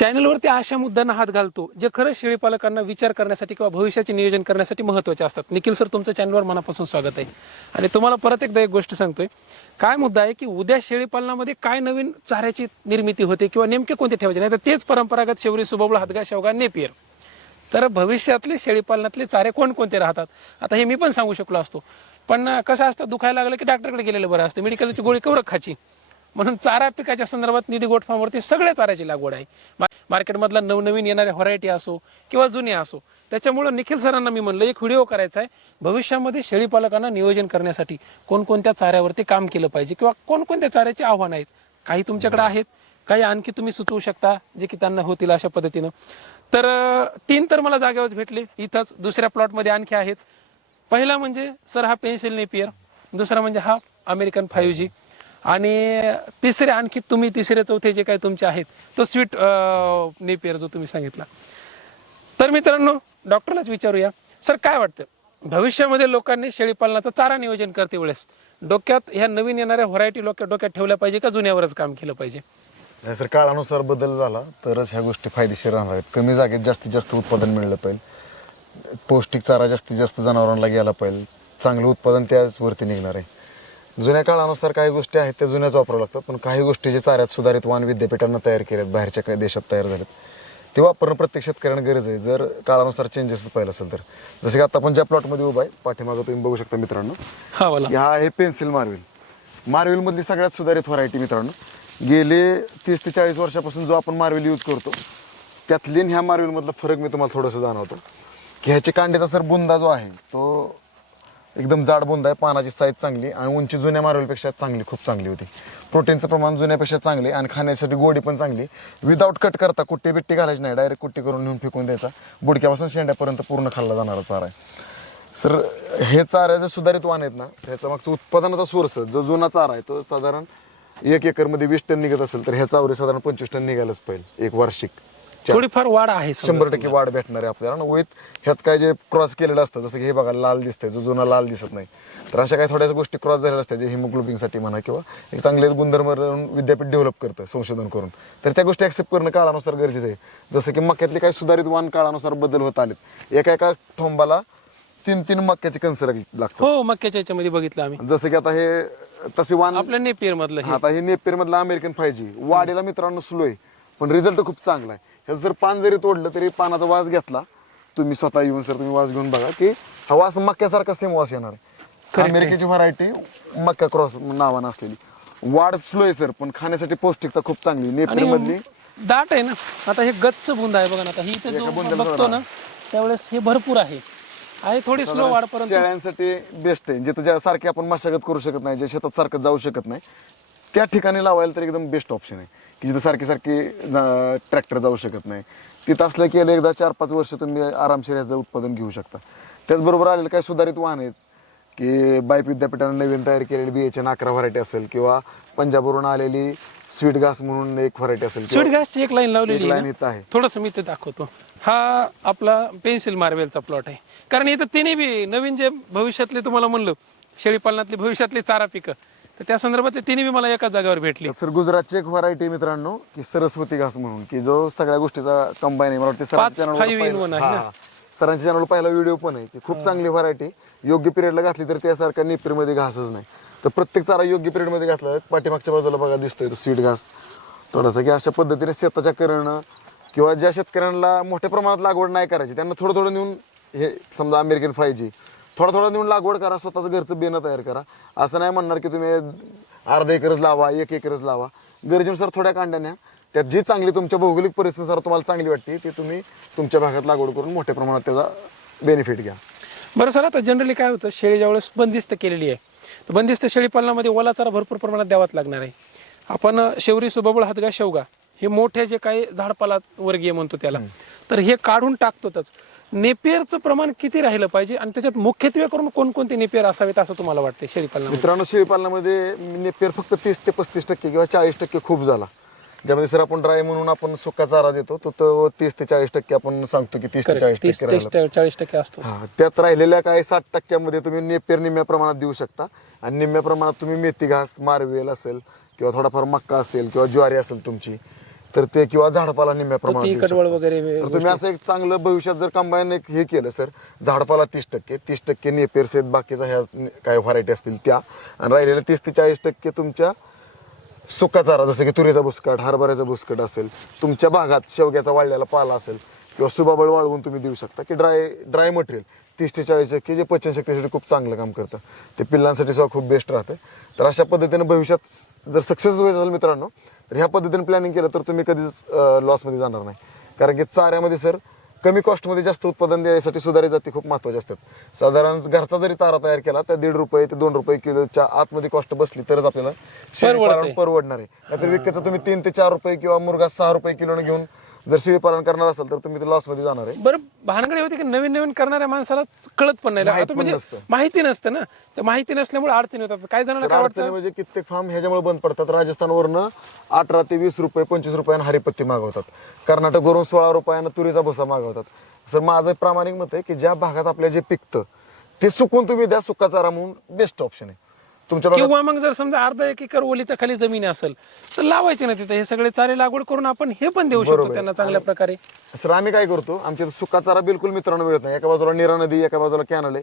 चॅनलवरती अशा मुद्द्यांना हात घालतो जे खरंच शेळी पालकांना विचार करण्यासाठी किंवा भविष्याचे नियोजन करण्यासाठी महत्त्वाचे असतात. निखिल सर तुमचं चॅनलवर मनापासून स्वागत आहे. आणि तुम्हाला परत एकदा एक गोष्ट सांगतोय. काय मुद्दा आहे की उद्या शेळी पालनामध्ये काय नवीन चाऱ्याची निर्मिती होते किंवा नेमके कोणते ठेवायचे? नाही तर तेच परंपरागत शेवरी सुबबळ हातगा शेवगा नेपियर. तर भविष्यातले शेळीपालनातले चारे कोणकोणते राहतात? आता हे मी पण सांगू शकलो असतो. पण कसं असतं दुखायला लागलं की डॉक्टरकडे गेलेलं बरं असतं. मेडिकलची गोळी कवर खाची. म्हणून चारा पिकाच्या संदर्भात निधी गोट सगळ्या चाऱ्याची लागवड आहे. मार्केटमधला नवनवीन येणाऱ्या व्हरायटी असो किंवा जुने असो त्याच्यामुळं निखिल सरांना मी म्हणलं एक व्हिडिओ करायचा आहे भविष्यामध्ये शेळीपालकांना नियोजन करण्यासाठी कोणकोणत्या चाऱ्यावरती काम केलं पाहिजे किंवा कोणकोणत्या चाऱ्याचे आव्हान आहेत? काही तुमच्याकडे आहेत? काही आणखी तुम्ही सुचवू शकता जे की त्यांना होतील अशा पद्धतीनं? तर तीन तर मला जागेवर भेटले. इथंच दुसऱ्या प्लॉटमध्ये आणखी आहेत. पहिला म्हणजे सर हा पेन्सिल नेपियर. दुसरा म्हणजे हा अमेरिकन फाईव्ह जी. आणि तिसरे आणखी तुम्ही तिसरे चौथे जे काय तुमचे आहेत तो स्वीट नेपियर जो तुम्ही सांगितला. तर मित्रांनो डॉक्टरलाच विचारूया. सर काय वाटतं? भविष्यामध्ये लोकांनी शेळीपालनाचं चारा नियोजन करते वेळेस डोक्यात ह्या नवीन येणाऱ्या व्हरायटी लोक डोक्यात ठेवल्या पाहिजे का जुन्यावरच काम केलं पाहिजे? जर सर काळानुसार बदल झाला तरच ह्या गोष्टी फायदेशीर राहणार आहेत. कमी जागेत जास्तीत जास्त उत्पादन मिळलं पाहिजे. पौष्टिक चारा जास्तीत जास्त जनावरांना गेला पाहिजे. चांगलं उत्पादन त्याच वरती निघणार आहे. जुन्या काळानुसार काही गोष्टी आहेत त्या जुन्याच वापरावं लागतात. पण काही गोष्टी जे चाऱ्यात सुधारित वाण विद्यापीठांना तयार केल्यात बाहेरच्या काही देशात तयार झाल्यात ते वापरणं प्रत्येक शेतकऱ्यांना गरज आहे. जर काळानुसार चेंजेस पाहिलं असेल तर. जसं की आता आपण ज्या प्लॉटमध्ये उभा आहे पाठीमागं तुम्ही बघू शकता मित्रांनो. हा वाला हा आहे पेन्सिल मार्वेल. मार्वेल मधली सगळ्यात सुधारित व्हरायटी मित्रांनो. गेले तीस ते चाळीस वर्षापासून जो आपण मार्वेल यूज करतो त्यातली आणि ह्या मार्वेल मधला फरक मी तुम्हाला थोडंसं जाणवतो. की ह्याची कांडीचा सर बुंदा जो आहे तो एकदम जाड आहे पानाची साईज चांगली आणि उंची जुन्या मार्वेलपेक्षा चांगली खूप चांगली होती. प्रोटीनचं प्रमाण जुन्यापेक्षा चांगले आणि खाण्यासाठी गोडी पण चांगली विदाऊट कट करता कुट्टी बिट्टी घालायची नाही डायरेक्ट कुट्टी करून नेऊन फेकून द्यायचा. बुडक्यापासून शेंड्यापर्यंत पूर्ण खाल्ला जाणारा चारा आहे. सर हे चाऱ्याचे सुधारित वाण आहेत ना त्याचा मागचं उत्पादनाचा सोर्स जो जुना चारा आहे तो साधारण एक एकरमध्ये वीस टन निघत असेल तर ह्या अवरेज साधारण पंचवीस टन निघायलाच पाहिजे एक वार्षिक. थोडीफार वाढ आहे समजा शंभर टक्के वाढ भेटणार आहे आपल्याला. विथ ह्यात काय जे क्रॉस केलेलं असतं जसं की हे बघा लाल दिसतंय जो जुना लाल दिसत नाही. तर अशा काही थोड्याशा गोष्टी क्रॉस झालेल्या असतात जे हिमोग्लोबिनसाठी म्हणा किंवा एक चांगले गुणधर्म विद्यापीठ डेव्हलप करतं संशोधन करून. तर त्या गोष्टी ऍक्सेप्ट करणं काळानुसार गरजेचं आहे. जसं की मक्यातले काही सुधारित वाण काळानुसार बदल होत आलेत. एका एका ठोंबाला तीन तीन मक्याची कणसं लागतात. हो मक्याच्या याच्यामध्ये बघितलं आम्ही. जसं की आता हे तसे वाण आपल्या नेपियर मधलं हे. आता हे नेपेर मधलं अमेरिकन फाय जी वाढीला मित्रांनो स्लो आहे. पण रिझल्ट खूप चांगला आहे. ह्याचं जर पान जरी तोडलं तरी पानाचा वास घेतला तुम्ही स्वतः येऊन सर तुम्ही वास घेऊन बघा की हा वास मक्यासारखा सेम वास येणार आहे. अमेरिकेची व्हरायटी मक्का क्रॉस नावानं असलेली. वाढ स्लो आहे सर पण खाण्यासाठी पौष्टिकता खूप चांगली नेपेर मधली दाट आहे ना. आता हे गच्च बुंद आहे बघा ना. आता ही इथे जो बघतो ना त्यावेळेस हे भरपूर आहे. आहे थोडी स्लो वाढ परंतु शेळ्यांसाठी बेस्ट आहे. जिथं ज्या सारखी आपण मशागत करू शकत नाही जे शेतात सारखं जाऊ शकत नाही त्या ठिकाणी लावायला तर एकदम बेस्ट ऑप्शन आहे. की जिथं सारखी सारखी ट्रॅक्टर जाऊ शकत नाही. तिथं असलं केलं एकदा चार पाच वर्ष तुम्ही आरामशीर ह्याचं उत्पादन घेऊ शकता. त्याचबरोबर आलेले काही सुधारित वाहन आहेत. की बाईप विद्यापीठाने नवीन तयार केलेली बी एच एन अकरा व्हरायटी असेल किंवा पंजाबवरून आलेली स्वीट घास म्हणून एक व्हरायटी असेल स्वीट गॅसची एक लाईन लावलेली एक आहे line ना. इथं आहे. थोडस मी ते दाखवतो. हा आपला पेन्सिल मार्वेलचा प्लॉट आहे. कारण इथं तिने बी नवीन जे भविष्यातले तुम्हाला म्हणलं शेळीपालनातली भविष्यातली चारा पिकं तर त्या संदर्भातले तिने बी मला एका जागेवर भेटली. सर गुजरातची एक व्हरायटी मित्रांनो की सरस्वती घास म्हणून की जो सगळ्या गोष्टीचा कंबाईन आहे. मला वाटतं पाच सरांच्या आहे ना? सरांच्या चॅनलवर पहिला व्हिडिओ पण आहे की खूप चांगली व्हरायटी योग्य पिरियडला घातली तर त्यासारखा नेपिरमध्ये घासच नाही. तर प्रत्येक चारा योग्य पिरियडमध्ये घातला पाठीमागच्या बाजूला बघा दिसतोय तो स्वीट घास. थोडासा की अशा पद्धतीने शेताच्या करणं किंवा ज्या शेतकऱ्यांना मोठ्या प्रमाणात लागवड नाही करायची त्यांना थोडं थोडं नेऊन हे समजा अमेरिकन फाय जी थोडं थोडं नेऊन लागवड करा स्वतःचं घरचं बेणं तयार करा. असं नाही म्हणणार की तुम्ही अर्धा एकरच लावा एक एकरच लावा. गरजेनुसार थोड्या कांड्याने त्यात जी चांगली तुमच्या भौगोलिक परिस्थितीनुसार तुम्हाला चांगली वाटते ती तुम्ही तुमच्या भागात लागवड करून मोठ्या प्रमाणात त्याचा बेनिफिट घ्या. बरं सर आता जनरली काय होतं? शेळी ज्यावेळेस बंदिस्त केलेली आहे तर बंदिस्त शेळीपालनामध्ये ओला चारा भरपूर प्रमाणात द्यावाच लागणार आहे. आपण शेवरी सुबाबळ हातगा शेवगा हे मोठे जे काही झाडपाला वर्गीय म्हणतो त्याला तर हे काढून टाकतोच नेपियरचं प्रमाण किती राहिलं पाहिजे? आणि त्याच्यात मुख्यत्वे करून कोणकोणते नेपियर असावेत असं तुम्हाला वाटते शेळीपालनामध्ये? मित्रांनो शेळीपालनामध्ये नेपियर फक्त तीस ते पस्तीस टक्के किंवा चाळीस टक्के खूप झाला. ज्यामध्ये सर आपण ड्राय म्हणून आपण सुका चारा देतो तो तो तीस ते चाळीस टक्के आपण सांगतो की तीस ते चाळीस तीस टक्के राहिला. ते चाळीस टक्के असतो हा, त्यात राहिलेल्या काही साठ टक्क्यामध्ये तुम्ही नेपेर निम्म्या प्रमाणात देऊ शकता. आणि निम्म्या प्रमाणात तुम्ही मेथी घास मारवेल असेल किंवा थोडाफार मक्का असेल किंवा ज्वारी असेल तुमची तर ते किंवा झाडपाला निम्म्या प्रमाणात ती देऊ कडवळ शकता. वगैरे तर तुम्ही असं एक चांगलं भविष्यात जर कंबाईन एक हे केलं सर झाडपाला तीस टक्के तीस टक्के नेपेर सेत बाकीचा ह्या काय व्हरायटी असतील त्या आणि राहिलेल्या तीस ते चाळीस टक्के तुमच्या सुका चारा जसं की तुरीचा बुसकट हरभऱ्याचा बुसकट असेल तुमच्या भागात शेवग्याचा वाळलेला पाला असेल किंवा सुबाबळ वाळवून तुम्ही देऊ शकता की ड्राय ड्राय मटेरियल तीस ते चाळीस टक्के जे पचनशक्तीसाठी खूप चांगलं काम करतं ते पिल्लांसाठी सुद्धा खूप बेस्ट राहतं तर अशा पद्धतीने भविष्यात जर सक्सेस व्हायचं असेल मित्रांनो तर ह्या पद्धतीने प्लॅनिंग केलं तर तुम्ही कधीच लॉसमध्ये जाणार नाही. कारण की चाऱ्यामध्ये सर कमी कॉस्टमध्ये जास्त उत्पादन द्यायसाठी सुधारित जाती खूप महत्त्वाच्या असतात. साधारण घरचा जरी तारा तयार केला तर दीड रुपये ते दोन रुपये किलोच्या आतमध्ये कॉस्ट बसली तरच आपल्याला. परवडणार आहे. नाहीतर विकतचं तुम्ही तीन ते चार रुपये किंवा मुरगा सहा रुपये किलोने घेऊन जर शेळीपालन करणार असाल तर तुम्ही लॉसमध्ये जाणार आहे. बरं भानगडी होती की नवीन नवीन करणाऱ्या माणसाला कळत पण नाही. माहीत आता पण म्हणजे नसतं. माहिती नसतं ना. तर माहिती नसल्यामुळे अडचणी होतात काही जणांना तर काय अडचणी म्हणजे कित्येक फार्म ह्याच्यामुळे बंद पडतात. राजस्थानवरनं अठरा ते वीस रुपये पंचवीस रुपयानं हरिपत्ती मागवतात. कर्नाटकवरून सोळा रुपयानं तुरीचा भुसा मागवतात. सर माझं प्रामाणिक मत आहे की ज्या भागात आपल्या जे पिकतं ते सुकून तुम्ही द्या. सुका चारा म्हणून बेस्ट ऑप्शन आहे. तुमच्या भागात? किंवा मग जर समजा अर्धा एक एकर ओलीता खाली जमीन असेल तर लावायचे ना तिथे. हे सगळे चारे लागवड करून आपण हे पण देऊ शकतो. त्यांना चांगल्या प्रकारे. सर आम्ही काय करतो? आमच्या इथं सुका चारा बिलकुल मित्रांनो मिळत नाही. एका बाजूला निरा नदी एका बाजूला कॅनल आहे.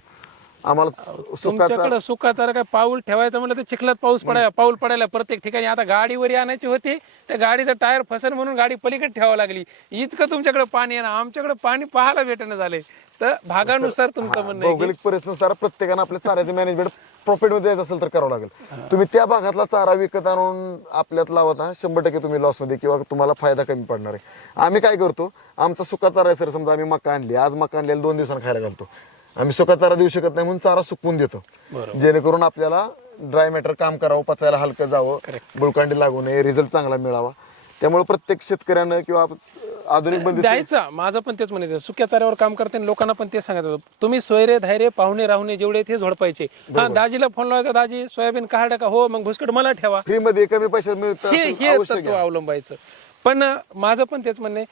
आम्हाला सुका चारा तुमच्याकडे सुका चारा काय पाऊल ठेवायचं म्हणलं तर चिखलात पाऊस पडायला पाऊल पडायला प्रत्येक ठिकाणी. आता गाडीवर आणायची होती त्या गाडीचं टायर फसन म्हणून गाडी पलीकडे ठेवावं लागली. इतकं तुमच्याकडे पाणी आहे ना आमच्याकडे पाणी पाहायला भेटणं झालंय. तर भागानुसार तुमचं म्हणणं आहे की भौगोलिक परिस्थितीनुसार प्रत्येकानं आपल्या चाऱ्याचं मॅनेजमेंट प्रॉफिटमध्ये द्यायचं असेल तर करावं लागेल. तुम्ही त्या भागातला चारा विकत आणून आपल्यात लावत ना शंभर टक्के तुम्ही लॉसमध्ये किंवा तुम्हाला फायदा कमी पडणार आहे. आम्ही काय करतो आमचा सुका चारा आहे सर समजा आम्ही मका आणली आज मका आणलेला दोन दिवसांनी खायला घालतो. आम्ही सुका चारा देऊ शकत नाही म्हणून चारा सुकवून देतो. बरोबर. जेणेकरून आपल्याला ड्राय मॅटर काम करावं पचायला हलकं जावं बुळकांडी लागू नये रिझल्ट चांगला मिळावा. त्यामुळे प्रत्येक शेतकऱ्यानं किंवा आधुनिक बंदी द्यायचा. माझं पण तेच म्हणायचं सुक्या चाऱ्यावर काम करते लोकांना पण तेच सांगत होतो. तुम्ही सोयरे धैर्य पाहुणे राहुणे जेवढे ते झोडपायचे. हा दाजीला फोन लावायचा दाजी सोयाबीन काढ का? हो मग भुसकट मला ठेवा. फ्री मध्ये कमी पैशात मिळतं हे हे तत्व अवलंबायचं. पण माझं पण तेच म्हणणे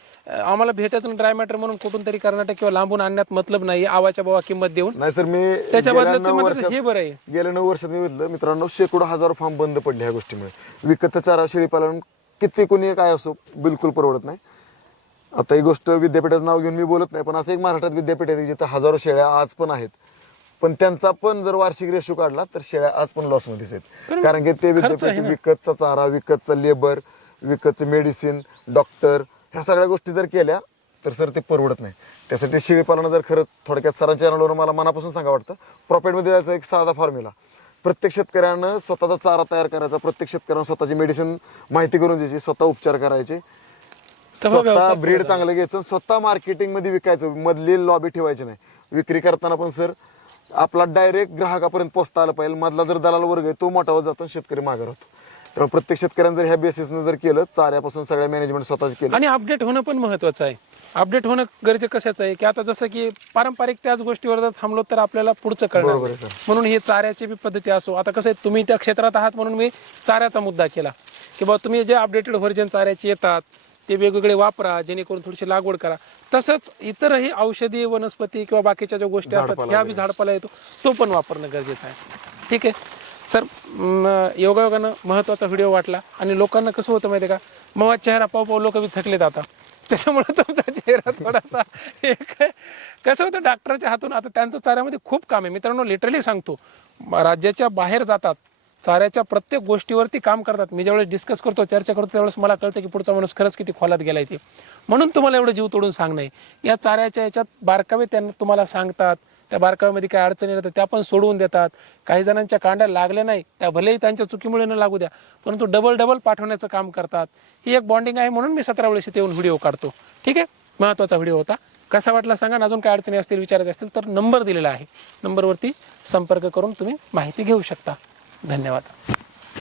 आम्हाला भेटायचं ड्राय मॅटर म्हणून कुठून तरी कर्नाटक किंवा लांबून आणण्यात मतलब नाही. आवाच्या बाबा किंमत देऊन. नाही सर मी त्याच्या गेल्या बदल्यात नऊ तुम्ही वर्षात हे बरं आहे. गेल्या नऊ वर्षात मी बघितलं मित्रांनो शेकडो हजारो फार्म बंद पडले ह्या गोष्टीमुळे. विकतचा चारा शेळी पालन किती कोणी काय असो बिलकुल परवडत नाही. आता ही गोष्ट विद्यापीठाचं नाव घेऊन मी बोलत नाही पण असं एक महाराष्ट्रात विद्यापीठ आहे जिथे हजारो शेळ्या आज पण आहेत. पण त्यांचा पण जर वार्षिक रेशो काढला तर शेळ्या आज पण लॉस मध्येच आहेत. कारण की ते विद्यापीठ विकतचा चारा विकतचा लेबर विकतचं मेडिसिन डॉक्टर ह्या सगळ्या गोष्टी जर केल्या तर सर ते परवडत नाही. त्यासाठी शेळीपालन जर खरं थोडक्यात सरांच्या चॅनलवर मला मनापासून सांगा वाटतं प्रॉफिटमध्ये जायचं एक साधा फॉर्म्युला प्रत्येक शेतकऱ्यानं स्वतःचा चारा तयार करायचा प्रत्येक शेतकऱ्यानं स्वतःची मेडिसिन माहिती करून द्यायची स्वतः उपचार करायचे. स्वतः ब्रीड चांगलं घ्यायचं स्वतः मार्केटिंगमध्ये विकायचं मधली लॉबी ठेवायची नाही. विक्री करताना पण सर आपला डायरेक्ट ग्राहकापर्यंत पोहोचता आलं पाहिजे. मधला जर दलाल वर्ग आहे तो मोठा होत जातो शेतकरी मागे राहतो तर प्रत्येक शेतकऱ्यानं जर ह्या बेसिसनं जर केलं चाऱ्यापासून सगळ्या मॅनेजमेंट स्वतःच केलं. आणि अपडेट होणं पण महत्वाचं आहे. अपडेट होणं गरजे कशाचं आहे? की आता जसं की पारंपरिक त्याच गोष्टीवर जर थांबलो तर आपल्याला पुढचं कळणार बरोबर आहे, नाही. म्हणून ही चाऱ्याची बी पद्धती असो. आता कसं आहे तुम्ही त्या क्षेत्रात आहात म्हणून मी चाऱ्याचा मुद्दा केला. की बाबा तुम्ही जे अपडेटेड व्हर्जन चाऱ्याचे येतात ते वेगवेगळे वापरा जेणेकरून थोडीशी लागवड करा. तसंच इतरही औषधी वनस्पती किंवा बाकीच्या ज्या गोष्टी असतात ह्या बी झाडपाला येतो. तो पण वापरणं गरजेचं आहे. ठीक आहे? सर योगायोगानं महत्त्वाचा व्हिडिओ वाटला आणि लोकांना कसं होतं माहिती आहे का? मग चेहरा पाव पाव लोक बी थकलेत आता. त्याच्यामुळे तुमचा चेहरा थोडासा एक कसं होतं डॉक्टरच्या हातून आता त्यांचं चाऱ्यामध्ये खूप काम आहे. मित्रांनो लिटरली सांगतो राज्याच्या बाहेर जातात चाऱ्याच्या प्रत्येक गोष्टीवरती काम करतात. मी ज्यावेळेस डिस्कस करतो चर्चा करतो त्यावेळेस मला कळतं की पुढचा माणूस खरंच किती खोलात गेला ते. म्हणून तुम्हाला एवढं जीव तोडून सांगणं आहे. या चाऱ्याच्या याच्यात बारकावे त्यांना तुम्हाला सांगतात. त्या बारकाव्यामध्ये काय अडचणी येतात त्या पण सोडवून देतात. काही जणांच्या कांड्या लागल्या नाही त्या भलेही त्यांच्या चुकीमुळे न लागू द्या परंतु डबल डबल पाठवण्याचं काम करतात. ही एक बॉन्डिंग आहे म्हणून मी सतरा वेळेस इथे येऊन व्हिडिओ काढतो. ठीक आहे? महत्त्वाचा व्हिडिओ होता. कसा वाटला सांगा अजून काय अडचणी असतील विचारायचे असतील तर नंबर दिलेला आहे. नंबरवरती संपर्क करून तुम्ही माहिती घेऊ शकता. धन्यवाद.